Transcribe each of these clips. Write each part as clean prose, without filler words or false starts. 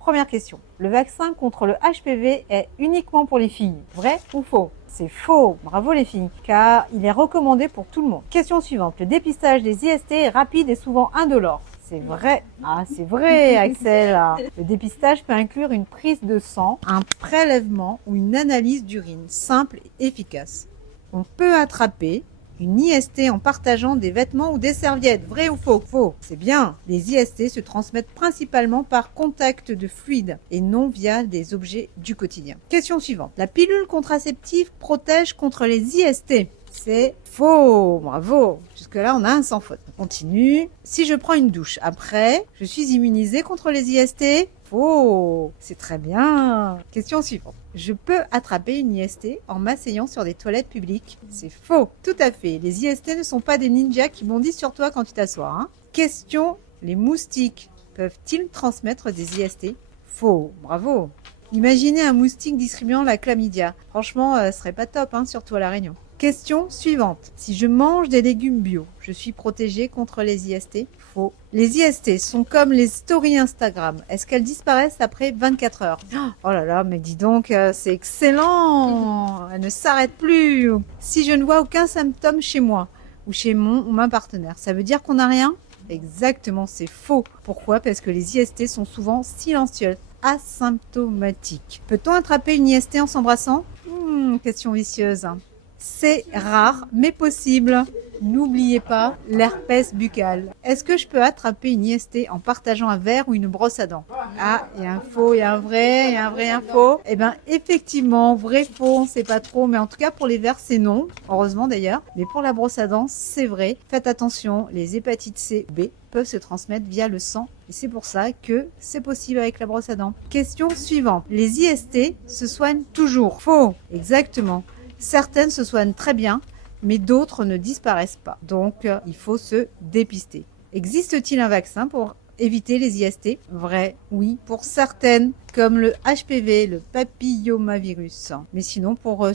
Première question. Le vaccin contre le HPV est uniquement pour les filles. Vrai ou faux? C'est faux. Bravo les filles. Car il est recommandé pour tout le monde. Question suivante. Le dépistage des IST est rapide et souvent indolore. C'est vrai. Ah, c'est vrai, Axel. Le dépistage peut inclure une prise de sang, un prélèvement ou une analyse d'urine simple et efficace. On peut attraper une IST en partageant des vêtements ou des serviettes. Vrai ou faux? Faux. C'est bien. Les IST se transmettent principalement par contact de fluide et non via des objets du quotidien. Question suivante. La pilule contraceptive protège contre les IST. C'est faux. Bravo. Jusque-là, on a un sans faute. On continue. Si je prends une douche après, je suis immunisée contre les IST? Faux. C'est très bien. Question suivante. Je peux attraper une IST en m'asseyant sur des toilettes publiques? C'est faux. Tout à fait. Les IST ne sont pas des ninjas qui bondissent sur toi quand tu t'assois. Question. Les moustiques peuvent-ils transmettre des IST? Faux. Bravo. Imaginez un moustique distribuant la chlamydia. Franchement, ce serait pas top, surtout à La Réunion. Question suivante. Si je mange des légumes bio, je suis protégée contre les IST? Faux. Les IST sont comme les stories Instagram. Est-ce qu'elles disparaissent après 24 heures? Oh là là, mais dis donc, c'est excellent. Elles ne s'arrêtent plus. Si je ne vois aucun symptôme chez moi ou chez mon ou ma partenaire, ça veut dire qu'on n'a rien? Exactement, c'est faux. Pourquoi? Parce que les IST sont souvent silencieuses, asymptomatiques. Peut-on attraper une IST en s'embrassant? Question vicieuse. C'est rare, mais possible. N'oubliez pas l'herpès buccal. Est-ce que je peux attraper une IST en partageant un verre ou une brosse à dents? Ah, il y a un faux, il y a un vrai, il y a un vrai, un faux. Eh bien, effectivement, vrai, faux, on ne sait pas trop. Mais en tout cas, pour les verres, c'est non. Heureusement d'ailleurs. Mais pour la brosse à dents, c'est vrai. Faites attention, les hépatites C ou B peuvent se transmettre via le sang. Et c'est pour ça que c'est possible avec la brosse à dents. Question suivante. Les IST se soignent toujours? Faux. Exactement. Certaines se soignent très bien, mais d'autres ne disparaissent pas. Donc, il faut se dépister. Existe-t-il un vaccin pour éviter les IST? Vrai, oui, pour certaines, comme le HPV, le papillomavirus. Mais sinon, pour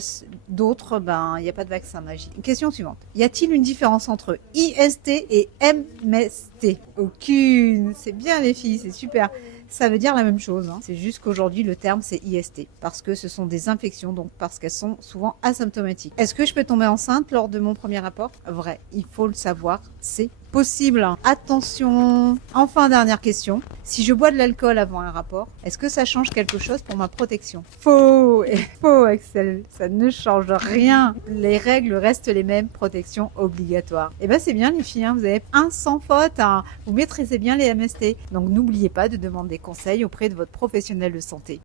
d'autres, il n'y a pas de vaccin magique. Question suivante. Y a-t-il une différence entre IST et MST? Aucune. C'est bien les filles, c'est super. Ça veut dire la même chose. C'est juste qu'aujourd'hui, le terme, c'est IST. Parce que ce sont des infections, donc parce qu'elles sont souvent asymptomatiques. Est-ce que je peux tomber enceinte lors de mon premier rapport? Vrai. Il faut le savoir. C'est possible. Attention. Enfin, dernière question. Si je bois de l'alcool avant un rapport, est-ce que ça change quelque chose pour ma protection? Faux. Et faux, Axel. Ça ne change rien. Les règles restent les mêmes. Protection obligatoire. Et c'est bien les filles. Vous avez un sans faute. Vous maîtrisez bien les MST. Donc n'oubliez pas de demander conseil auprès de votre professionnel de santé.